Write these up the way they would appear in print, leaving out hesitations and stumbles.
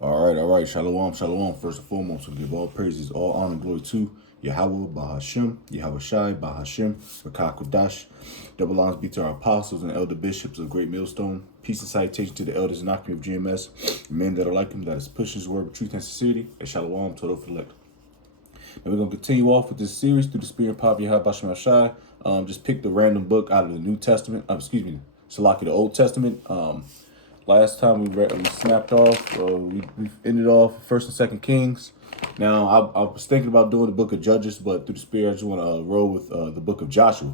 All right. Shalom, shalom. First and foremost, we give all praises, all honor, and glory to Yahweh, Bahashem, Yahweh Shai, Bahashem, Rakah Kodash. Double honors be to our apostles and elder bishops of Great Millstone. Peace and salutation to the elders and Akim of GMS, men that are like him, that is pushing his word with truth and sincerity. And shalom, total for elect. And we're going to continue off with this series through the spirit and power of Yahweh Bashem Shai. Just picked a random book out of the New Testament. Salaki, the Old Testament. Last time we snapped off, we ended off First and Second Kings. Now I was thinking about doing the Book of Judges, but through the Spirit, I just want to roll with the Book of Joshua.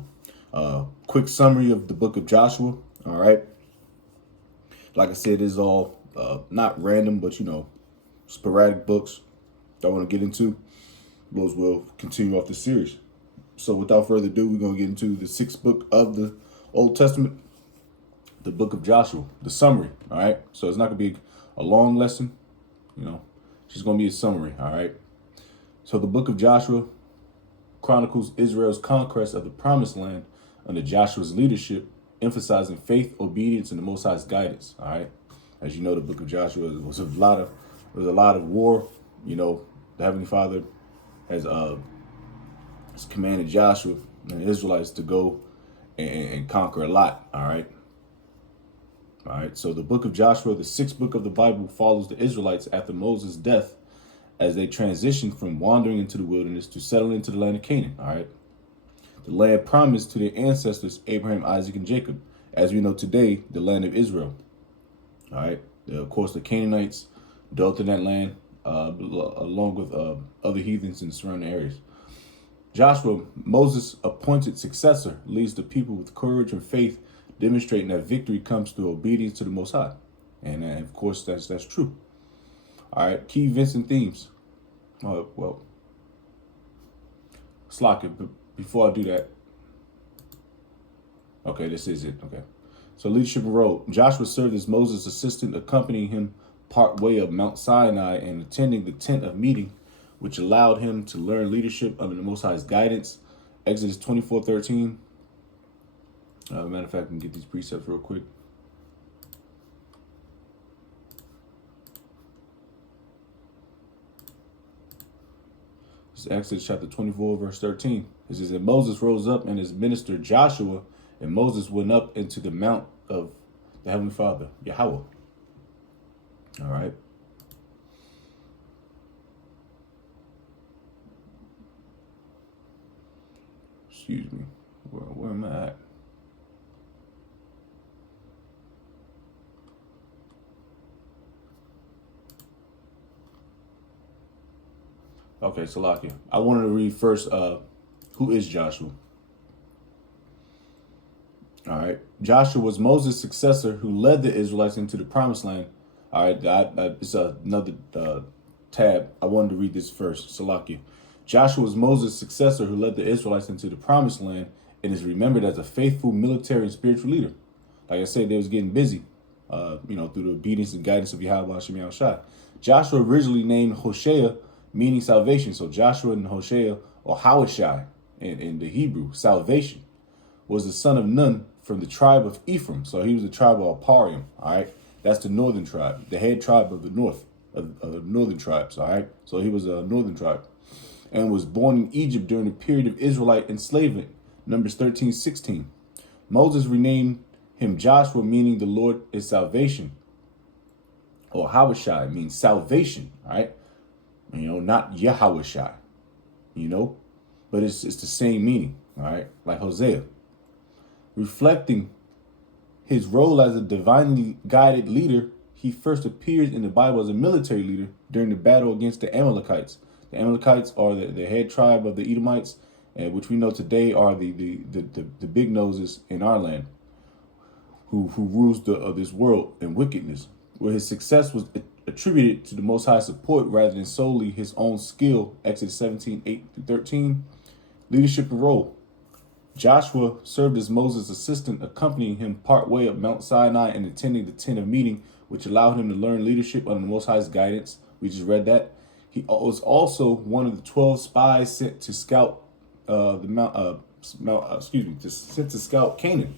Quick summary of the Book of Joshua. All right, like I said, it is all not random, but sporadic books that I want to get into. Those will continue off the series. So without further ado, we're going to get into the sixth book of the Old Testament, the book of Joshua, the summary. All right. So it's not going to be a long lesson. It's just going to be a summary. All right. So the book of Joshua chronicles Israel's conquest of the promised land under Joshua's leadership, emphasizing faith, obedience, and the Most High's guidance. All right. As you know, the book of Joshua was a lot of war. The Heavenly Father has commanded Joshua and the Israelites to go and conquer a lot. All right. All right, so the book of Joshua, the sixth book of the Bible, follows the Israelites after Moses' death as they transition from wandering into the wilderness to settle into the land of Canaan. All right, the land promised to their ancestors, Abraham, Isaac, and Jacob, as we know today, the land of Israel. All right, of course, the Canaanites dwelt in that land along with other heathens in the surrounding areas. Joshua, Moses' appointed successor, leads the people with courage and faith, demonstrating that victory comes through obedience to the Most High. And of course, that's true. All right, key events and themes. Slack it, but before I do that, okay, this is it. Okay, so leadership and role. Joshua served as Moses' assistant, accompanying him part way up Mount Sinai and attending the tent of meeting, which allowed him to learn leadership under the Most High's guidance. Exodus 24:13. Matter of fact, I can get these precepts real quick. This is Exodus chapter 24, verse 13. It says that Moses rose up and his minister Joshua, and Moses went up into the mount of the Heavenly Father, Yahweh. All right. Excuse me. Where am I at? Okay, Salakia. I wanted to read first, who is Joshua? All right. Joshua was Moses' successor who led the Israelites into the promised land. All right, it's another tab. I wanted to read this first. Salakia. Joshua was Moses' successor who led the Israelites into the promised land and is remembered as a faithful military and spiritual leader. Like I said, they was getting busy, through the obedience and guidance of Yahweh Hashem Shai. Joshua originally named Hoshea, meaning salvation. So Joshua and Hoshea, or Hawashai in the Hebrew, salvation, was the son of Nun from the tribe of Ephraim. So he was the tribe of Aparium. All right, that's the northern tribe, the head tribe of the north, of the northern tribes. All right, so he was a northern tribe and was born in Egypt during the period of Israelite enslavement. Numbers 13:16. Moses renamed him Joshua, meaning the Lord is salvation, or Hawashai means salvation. All right. Not Yahweh, but it's the same meaning, all right, like Hosea. Reflecting his role as a divinely guided leader, he first appears in the Bible as a military leader during the battle against the Amalekites. The Amalekites are the head tribe of the Edomites, which we know today are the big noses in our land, who rules this world in wickedness, where his success was attributed to the Most High support rather than solely his own skill. Exodus 17:8-13. Leadership and role. Joshua served as Moses' assistant, accompanying him part way up Mount Sinai and attending the tent of meeting, which allowed him to learn leadership under the Most High's guidance. We just read that. He was also one of the 12 spies sent to scout to scout Canaan,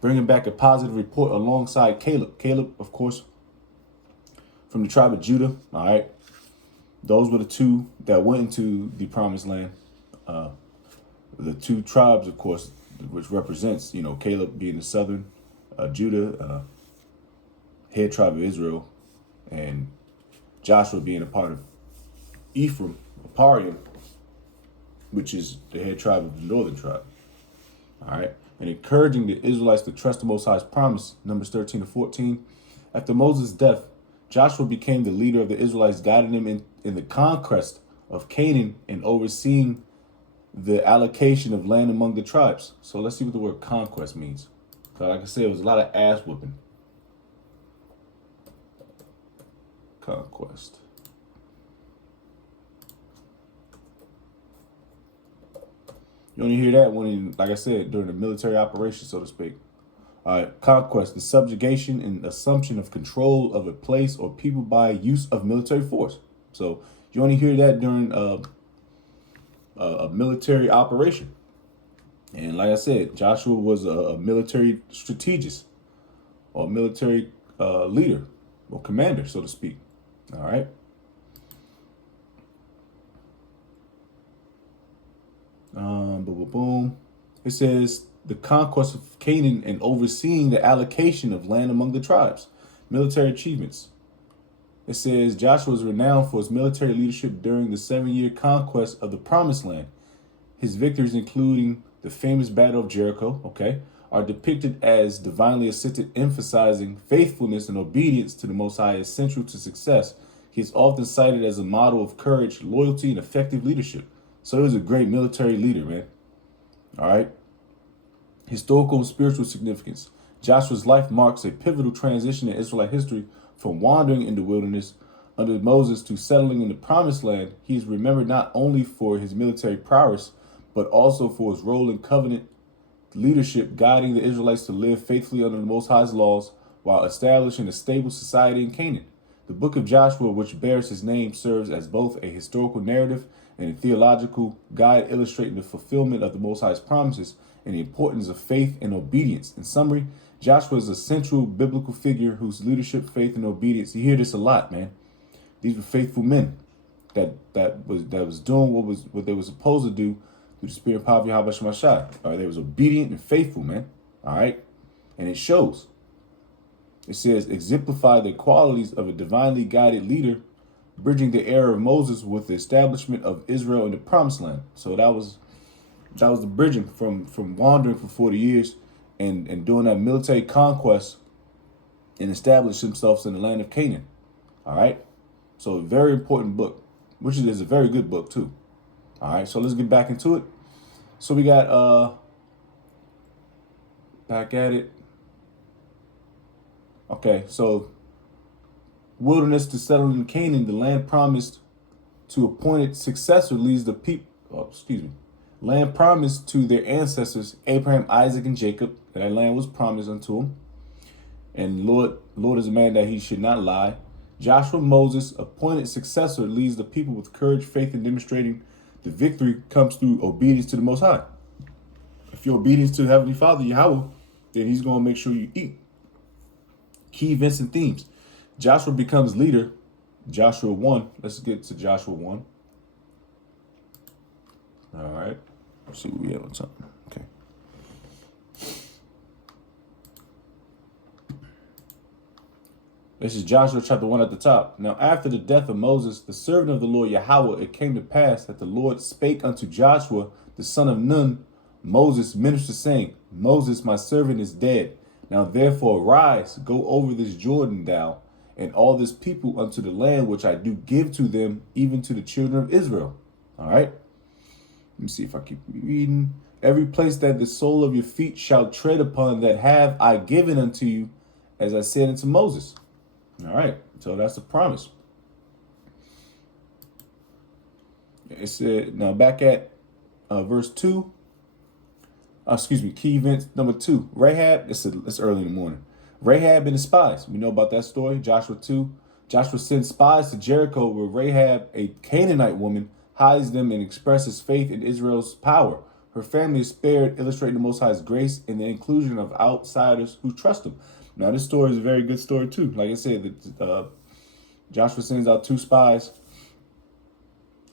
bringing back a positive report alongside Caleb. Caleb, of course, from the tribe of Judah. All right. Those were the two that went into the promised land. The two tribes, of course, which represents, Caleb being the southern, Judah, head tribe of Israel, and Joshua being a part of Ephraim, Parium, which is the head tribe of the northern tribe. All right. And encouraging the Israelites to trust the Most High's promise, Numbers 13-14. After Moses' death, Joshua became the leader of the Israelites, guiding them in the conquest of Canaan and overseeing the allocation of land among the tribes. So let's see what the word conquest means. So like I said, it was a lot of ass whooping. Conquest. You only hear that when, like I said, during a military operation, so to speak. Conquest, the subjugation and assumption of control of a place or people by use of military force. So you only hear that during a military operation. And like I said, Joshua was a military strategist or military leader or commander, so to speak. All right. Boom. It says the conquest of Canaan and overseeing the allocation of land among the tribes. Military achievements. It says Joshua was renowned for his military leadership during the 7-year conquest of the Promised Land. His victories, including the famous Battle of Jericho, are depicted as divinely assisted, emphasizing faithfulness and obedience to the Most High is central to success. He is often cited as a model of courage, loyalty, and effective leadership. So he was a great military leader, man. All right. Historical and spiritual significance. Joshua's life marks a pivotal transition in Israelite history from wandering in the wilderness under Moses to settling in the Promised Land. He is remembered not only for his military prowess, but also for his role in covenant leadership, guiding the Israelites to live faithfully under the Most High's laws while establishing a stable society in Canaan. The book of Joshua, which bears his name, serves as both a historical narrative and a theological guide illustrating the fulfillment of the Most High's promises and the importance of faith and obedience. In summary, Joshua is a central biblical figure whose leadership, faith, and obedience, you hear this a lot, man. These were faithful men that was doing what they were supposed to do through the spirit of power of Yahweh Shemashai. All right, they was obedient and faithful, man. All right, and it shows. It says exemplify the qualities of a divinely guided leader, bridging the era of Moses with the establishment of Israel in the Promised Land. So that was the bridging from wandering for 40 years and doing that military conquest and establish themselves in the land of Canaan. All right. So a very important book, which is a very good book too. All right. So let's get back into it. So we got back at it. Okay. So wilderness to settle in Canaan, the land promised to appointed successor leads the people. Land promised to their ancestors, Abraham, Isaac, and Jacob. That land was promised unto them. And Lord is a man that he should not lie. Joshua, Moses, appointed successor, leads the people with courage, faith, and demonstrating the victory comes through obedience to the Most High. If you're obedience to Heavenly Father, Yahweh, then he's going to make sure you eat. Key events and themes. Joshua becomes leader. Joshua 1. Let's get to Joshua 1. All right. Let's see what we have on time. Okay. This is Joshua chapter 1 at the top. Now, after the death of Moses, the servant of the Lord Yahweh, it came to pass that the Lord spake unto Joshua, the son of Nun, Moses' minister, saying, Moses, my servant, is dead. Now, therefore, arise, go over this Jordan, thou, and all this people unto the land which I do give to them, even to the children of Israel. All right. Let me see if I keep reading. Every place that the sole of your feet shall tread upon, that have I given unto you, as I said unto Moses. All right. So that's the promise. It said, now back at verse 2. Key event number 2. Rahab, it's early in the morning. Rahab and the spies. We know about that story. Joshua 2. Joshua sends spies to Jericho where Rahab, a Canaanite woman, hides them and expresses faith in Israel's power. Her family is spared, illustrating the Most High's grace and the inclusion of outsiders who trust him. Now, this story is a very good story, too. Like I said, Joshua sends out 2 spies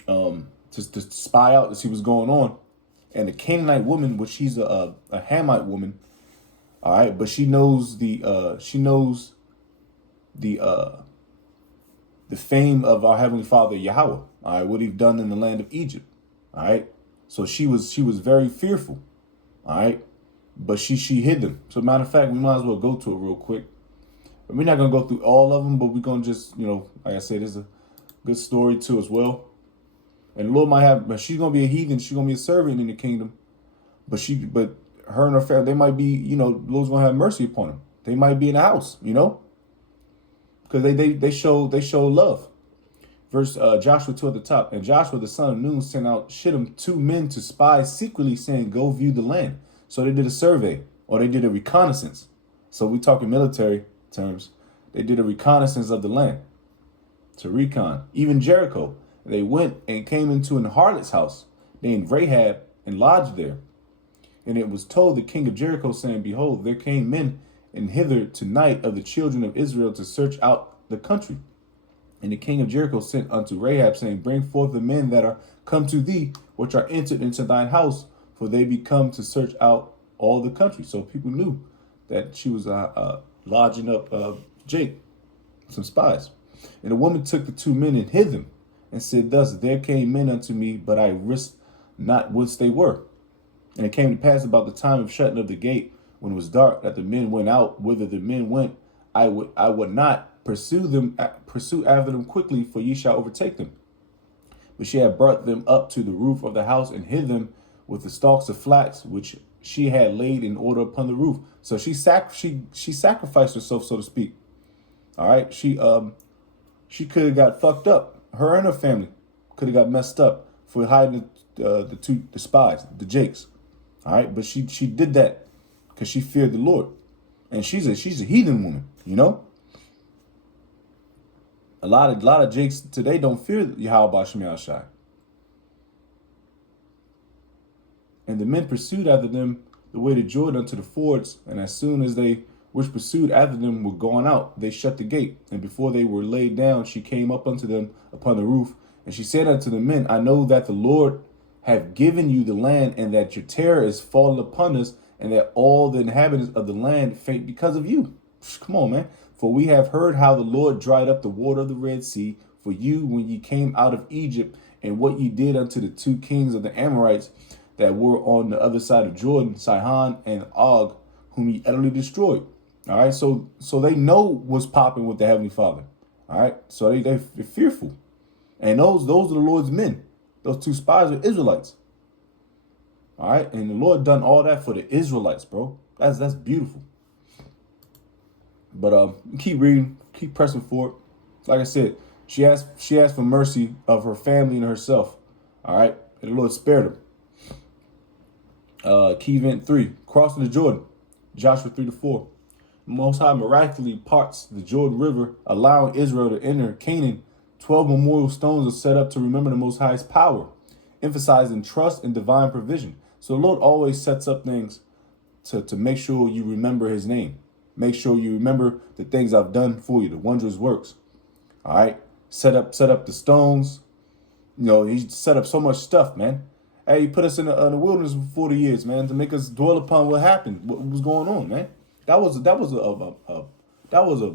to spy out to see what's going on. And the Canaanite woman, which she's a Hamite woman, all right, but she knows the fame of our Heavenly Father Yahweh, all right, what He's done in the land of Egypt, all right. So she was very fearful, all right, but she hid them. So matter of fact, we might as well go to it real quick. We're not gonna go through all of them, but we're gonna just, like I said, there's a good story too as well. And the Lord might have, but she's gonna be a heathen. She's gonna be a servant in the kingdom, but her and her family, they might be, the Lord's gonna have mercy upon them. They might be in the house, because they show love. Verse Joshua 2 at the top. And Joshua the son of Nun sent out Shittim 2 men to spy secretly, saying, "Go view the land." So they did a survey, or they did a reconnaissance. So we talk in military terms. They did a reconnaissance of the land. To recon. Even Jericho. They went and came into an harlot's house named Rahab and lodged there. And it was told the king of Jericho, saying, "Behold, there came men and hither tonight of the children of Israel to search out the country." And the king of Jericho sent unto Rahab, saying, "Bring forth the men that are come to thee, which are entered into thine house, for they be come to search out all the country." So people knew that she was lodging up Jake, some spies. And the woman took the 2 men and hid them, and said, "Thus there came men unto me, but I wist not whence they were. And it came to pass about the time of shutting of the gate, when it was dark, that the men went out. Whither the men went, I would not pursue after them quickly, for ye shall overtake them. But she had brought them up to the roof of the house, and hid them with the stalks of flax, which she had laid in order upon the roof." So she sacrificed herself, so to speak. All right, she could have got fucked up. Her and her family could have got messed up for hiding the spies, the Jakes. All right, but she did that because she feared the Lord, and she's a heathen woman. A lot of Jakes today don't fear Yahweh Shem Yahushai. And the men pursued after them the way to Jordan unto the fords, and as soon as they which pursued after them were gone out, they shut the gate. And before they were laid down, she came up unto them upon the roof, and she said unto the men, "I know that the Lord have given you the land, and that your terror is fallen upon us, and that all the inhabitants of the land faint because of you." Come on, man. "For we have heard how the Lord dried up the water of the Red Sea for you when ye came out of Egypt, and what ye did unto the 2 kings of the Amorites that were on the other side of Jordan, Sihon and Og, whom ye utterly destroyed." All right, so they know what's popping with the Heavenly Father. All right, so they're fearful, and those are the Lord's men. Those 2 spies are Israelites. All right, and the Lord done all that for the Israelites, bro. That's beautiful. But keep reading, keep pressing forward. Like I said, she asked for mercy of her family and herself. All right, and the Lord spared her. Key event 3: crossing the Jordan. Joshua 3-4. The Most High miraculously parts the Jordan River, allowing Israel to enter Canaan. 12 memorial stones are set up to remember the Most High's power, emphasizing trust and divine provision. So the Lord always sets up things to make sure you remember His name. Make sure you remember the things I've done for you, the wondrous works. All right, set up the stones. He set up so much stuff, man. Hey, He put us in the wilderness for 40 years, man, to make us dwell upon what happened, what was going on, man. That was a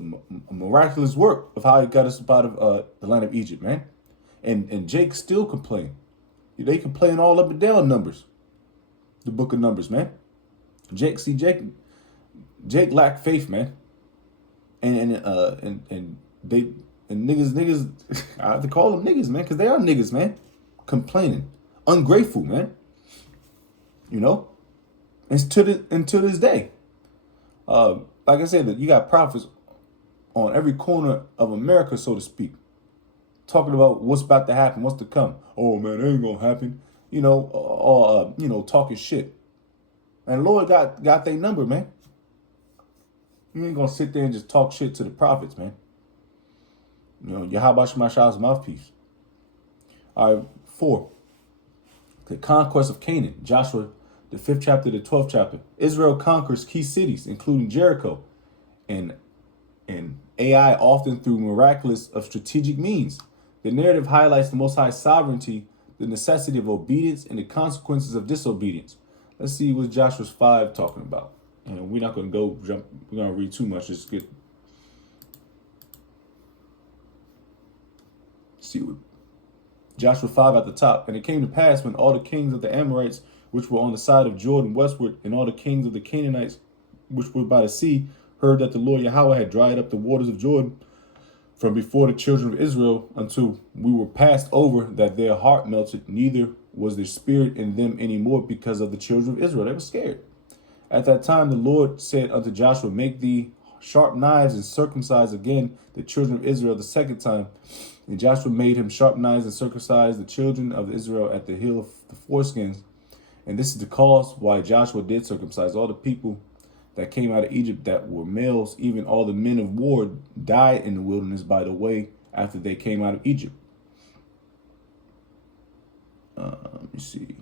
miraculous work of how He got us out of the land of Egypt, man. And Jake still complain. They complain all up and down Numbers, the book of Numbers, man. Jake lacked faith, man. And niggas, I have to call them niggas, man, because they are niggas, man. Complaining, ungrateful, man. And to this day. Like I said, that you got prophets on every corner of America, so to speak, talking about what's about to happen, what's to come. Oh man, it ain't gonna happen, talking shit. And Lord got their number, man. You ain't gonna sit there and just talk shit to the prophets, man. Yahweh Shemashah's mouthpiece. All right, 4. The conquest of Canaan. Joshua, the 5th chapter, the 12th chapter. Israel conquers key cities, including Jericho and AI often through miraculous of strategic means. The narrative highlights the Most High's sovereignty, the necessity of obedience, and the consequences of disobedience. Let's see what Joshua 5 talking about. And we're not going to we're going to read too much. Just see what Joshua 5 at the top. And it came to pass when all the kings of the Amorites, which were on the side of Jordan westward, and all the kings of the Canaanites, which were by the sea, heard that the Lord Yahweh had dried up the waters of Jordan from before the children of Israel until we were passed over, that their heart melted, neither was there spirit in them any more because of the children of Israel. They were scared. At that time the Lord said unto Joshua, make thee sharp knives and circumcise again the children of Israel the second time. And Joshua made him sharp knives and circumcised the children of Israel at the hill of the foreskins. And this is the cause why Joshua did circumcise all the people that came out of Egypt that were males, even all the men of war died in the wilderness by the way after they came out of Egypt. Let me see.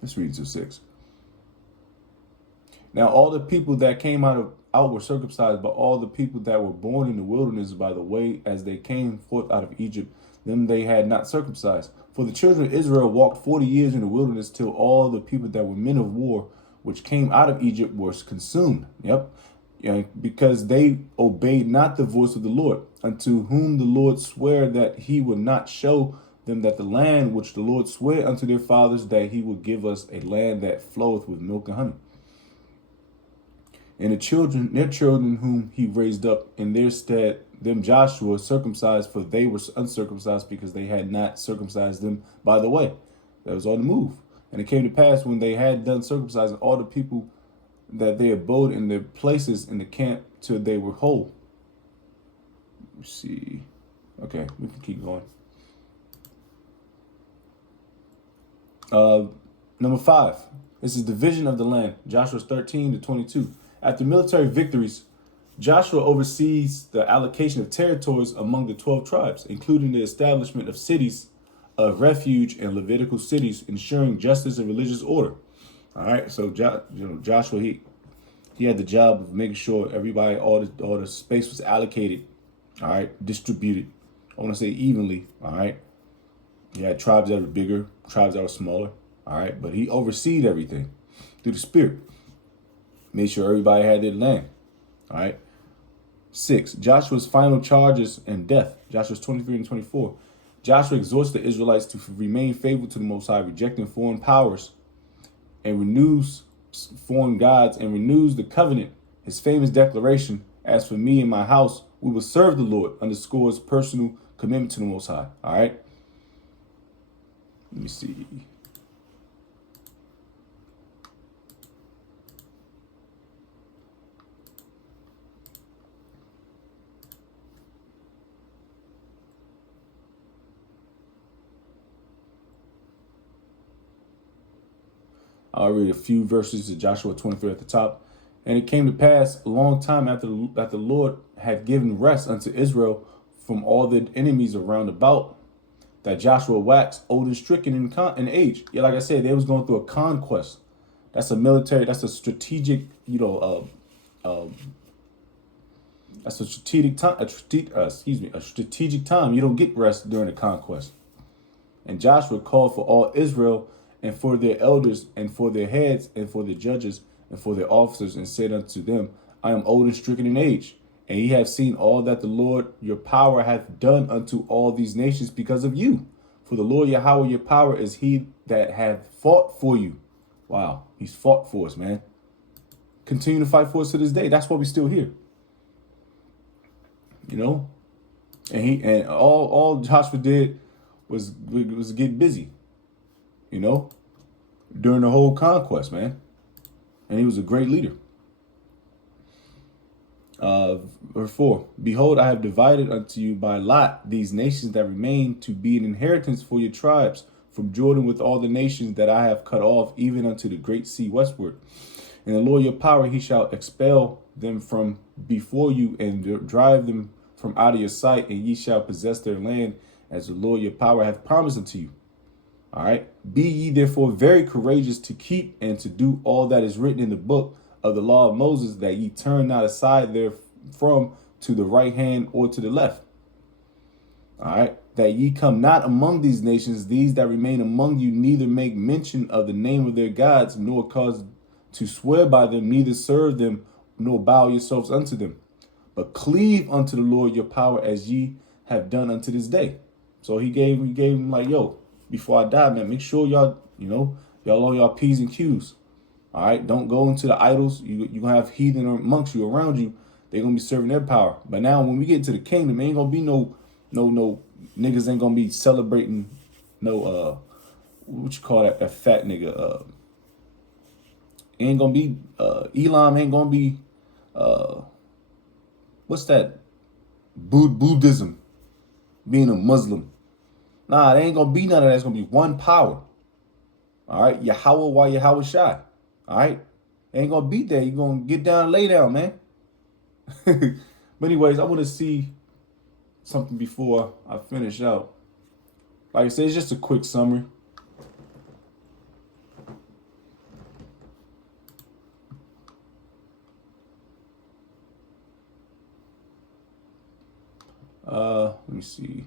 Let's read to 6. Now all the people that came out were circumcised, but all the people that were born in the wilderness by the way as they came forth out of Egypt, them they had not circumcised. For the children of Israel walked 40 years in the wilderness till all the people that were men of war, which came out of Egypt, were consumed. Because they obeyed not the voice of the Lord, unto whom the Lord sware that he would not show them that the land which the Lord sware unto their fathers, that he would give us a land that floweth with milk and honey. And their children whom he raised up in their stead, them Joshua circumcised, for they were uncircumcised because they had not circumcised them by the way. That was on the move. And it came to pass when they had done circumcising all the people that they abode in their places in the camp till they were whole. Let's see. Okay, we can keep going. Number 5. This is division of the land. Joshua 13 to 22. After military victories, Joshua oversees the allocation of territories among the 12 tribes, including the establishment of cities of refuge and Levitical cities, ensuring justice and religious order. All right, so Joshua, he had the job of making sure everybody, all the space was allocated. All right, distributed. I want to say evenly. All right, he had tribes that were bigger, tribes that were smaller. All right, but he overseed everything through the Spirit. Made sure everybody had their land. All right. 6. Joshua's final charges and death. Joshua 23 and 24. Joshua exhorts the Israelites to remain faithful to the Most High, rejecting foreign powers, and renews foreign gods, and renews the covenant. His famous declaration, as for me and my house, we will serve the Lord, underscores personal commitment to the Most High. All right. Let me see. I'll read a few verses of Joshua 23 at the top. And it came to pass a long time after that the Lord had given rest unto Israel from all the enemies around about, that Joshua waxed old and stricken in age. Yeah, like I said, they was going through a conquest. That's a military, that's a strategic, that's a strategic time, a strategic time. You don't get rest during a conquest. And Joshua called for all Israel, and for their elders, and for their heads, and for their judges, and for their officers, and said unto them, I am old and stricken in age, and ye have seen all that the Lord your power hath done unto all these nations because of you. For the Lord Yahweh your power is he that hath fought for you. Wow, he's fought for us, man. Continue to fight for us to this day. That's why we're still here. And all Joshua did was get busy. During the whole conquest, man. And he was a great leader. Verse 4, behold, I have divided unto you by lot these nations that remain to be an inheritance for your tribes from Jordan with all the nations that I have cut off, even unto the great sea westward. And the Lord your power, he shall expel them from before you and drive them from out of your sight, and ye shall possess their land as the Lord your power hath promised unto you. All right. Be ye therefore very courageous to keep and to do all that is written in the book of the law of Moses, that ye turn not aside therefrom to the right hand or to the left. All right. That ye come not among these nations, these that remain among you, neither make mention of the name of their gods, nor cause to swear by them, neither serve them, nor bow yourselves unto them, but cleave unto the Lord your power, as ye have done unto this day. So he gave him like, yo, before I die, man, make sure y'all, y'all on y'all P's and Q's. All right. Don't go into the idols. You're going to have heathen amongst you, around you. They're going to be serving their power. But now when we get into the kingdom, ain't going to be no niggas ain't gonna be celebrating what you call that fat nigga. Ain't gonna be Elam ain't gonna be what's that? Buddhism, being a Muslim. Nah, there ain't gonna be none of that. It's gonna be one power. All right, Yahweh while Yahweh Shai. All right, ain't gonna be there. You're gonna get down and lay down, man. But anyways, I want to see something before I finish out. Like I said, it's just a quick summary. Let me see.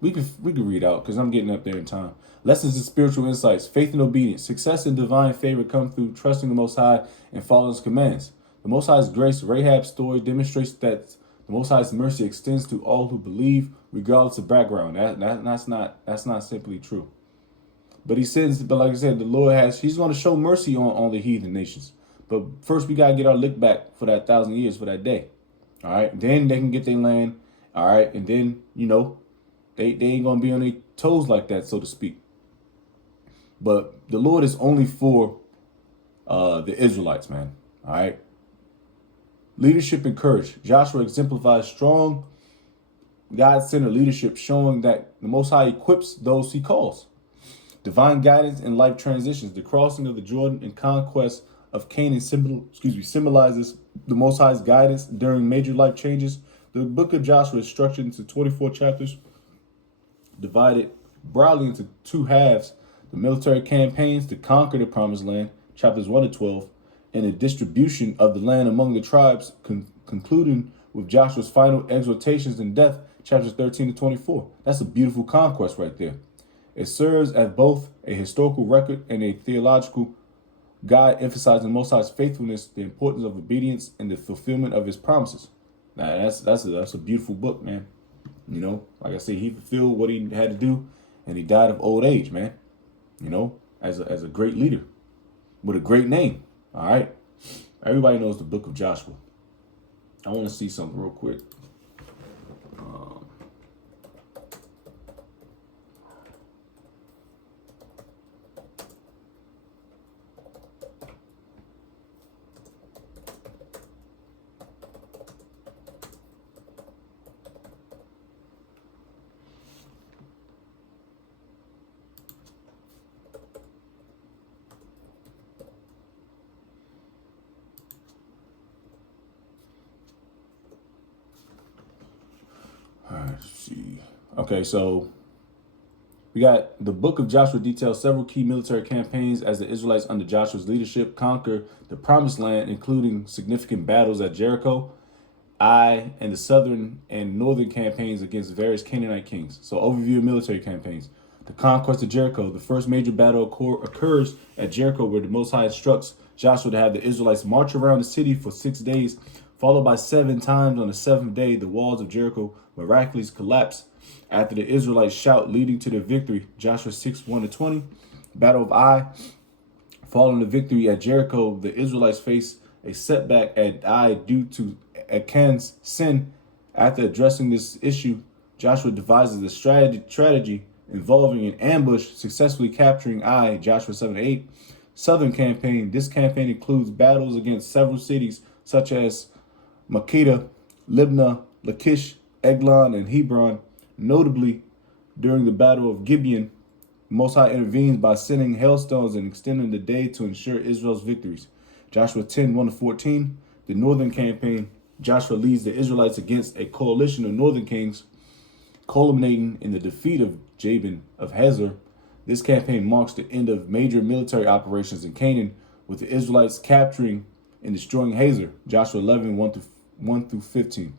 We could read out because I'm getting up there in time. Lessons and spiritual insights, faith and obedience, success and divine favor come through trusting the Most High and following His commands. The Most High's grace, Rahab's story, demonstrates that the Most High's mercy extends to all who believe, regardless of background. That's not simply true. But like I said, the Lord He's going to show mercy on the heathen nations. But first, we gotta get our lick back for that 1,000 years, for that day. All right, then they can get their land. All right, and then they ain't gonna be on their toes like that, so to speak. But the Lord is only for the Israelites, man. All right. Leadership and courage. Joshua exemplifies strong God-centered leadership, showing that the Most High equips those He calls. Divine guidance and life transitions. The crossing of the Jordan and conquest of Canaan symbolizes the Most High's guidance during major life changes. The book of Joshua is structured into 24 chapters, divided broadly into two halves: the military campaigns to conquer the Promised Land, chapters 1 to 12, and the distribution of the land among the tribes, concluding with Joshua's final exhortations and death, chapters 13 to 24. That's a beautiful conquest right there. It serves as both a historical record and a theological guide, emphasizing the Most High's faithfulness, the importance of obedience, and the fulfillment of His promises. Now, that's a beautiful book, man. Like I say, he fulfilled what he had to do, and he died of old age, man. As a great leader with a great name. All right, everybody knows the book of Joshua. I want to see something real quick. Let's see. Okay, so we got the book of Joshua details several key military campaigns as the Israelites under Joshua's leadership conquer the Promised Land, including significant battles at Jericho, Ai, and the southern and northern campaigns against various Canaanite kings. So overview of military campaigns. The conquest of Jericho. The first major battle occurs at Jericho, where the Most High instructs Joshua to have the Israelites march around the city for 6 days, followed by 7 times. On the 7th day, the walls of Jericho miraculously collapse after the Israelites shout, leading to their victory. Joshua 6, 1 to 20. Battle of Ai. Following the victory at Jericho, the Israelites face a setback at Ai due to Achan's sin. After addressing this issue, Joshua devises a strategy involving an ambush, successfully capturing Ai. Joshua 7 to 8. Southern campaign. This campaign includes battles against several cities such as Makkedah, Libnah, Lachish, Eglon, and Hebron. Notably, during the Battle of Gibeon, Most High intervenes by sending hailstones and extending the day to ensure Israel's victories. Joshua 10, 1 to 14. The Northern campaign. Joshua leads the Israelites against a coalition of northern kings, culminating in the defeat of Jabin of Hazor. This campaign marks the end of major military operations in Canaan, with the Israelites capturing and destroying Hazor, Joshua 11, 1 through 15.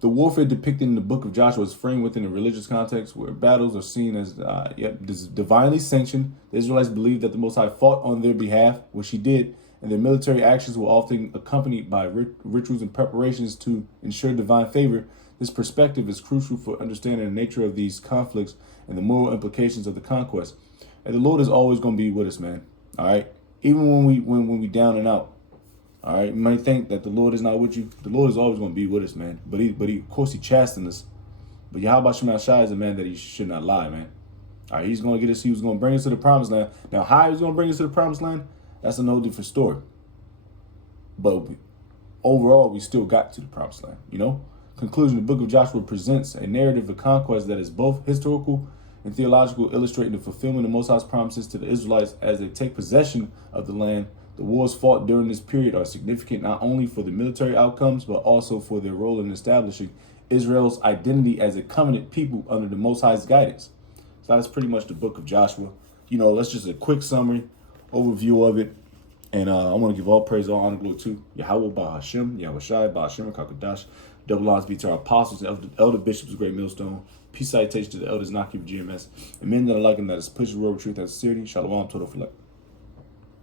The warfare depicted in the book of Joshua is framed within a religious context where battles are seen as divinely sanctioned. The Israelites believed that the Most High fought on their behalf, which he did, and their military actions were often accompanied by rituals and preparations to ensure divine favor. This perspective is crucial for understanding the nature of these conflicts and the moral implications of the conquest. And the Lord is always going to be with us, man. All right, even when we down and out. All right, you might think that the Lord is not with you. The Lord is always going to be with us, man. But he of course, he chastens us. But Yahweh Shema Shai is a man that he should not lie, man. All right, he's going to get us. He was going to bring us to the promised land. Now, how he was going to bring us to the promised land, that's a whole different story. But overall, we still got to the promised land, you know? Conclusion, the book of Joshua presents a narrative of conquest that is both historical and theological, illustrating the fulfillment of Most High's promises to the Israelites as they take possession of the land. The wars fought during this period are significant not only for the military outcomes, but also for their role in establishing Israel's identity as a covenant people under the Most High's guidance. So that's pretty much the book of Joshua. You know, that's just a quick summary, overview of it. And I want to give all praise, all honor, glory to Yahweh, Bahashem, Yahweh Shai, Bahashem, Kakadash. Double honors be to our apostles and elder bishops of Great Millstone. Peace citation to the elders, Naki of GMS. And men that are like him, that is push the road with truth and sincerity. Shalom, total for life.